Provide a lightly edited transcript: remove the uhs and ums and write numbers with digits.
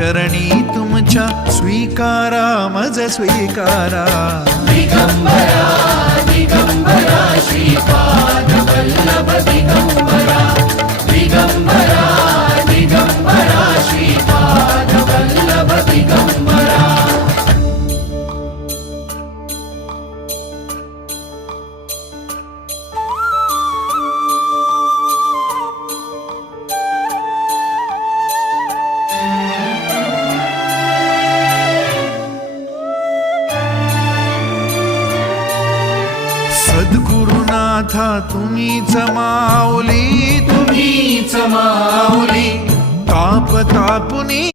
चरणी तुमच्या स्वीकारा मज स्वीकारा दिगंबरा दिगंबरा श्रीपाद वल्लभ दिगंबरा दिगंबरा दिगंबरा श्रीपाद वल्लभ दिगंबरा सद्गुरुनाथा तुम्हीच माऊली तुम्हीच माऊली ताप तापुनी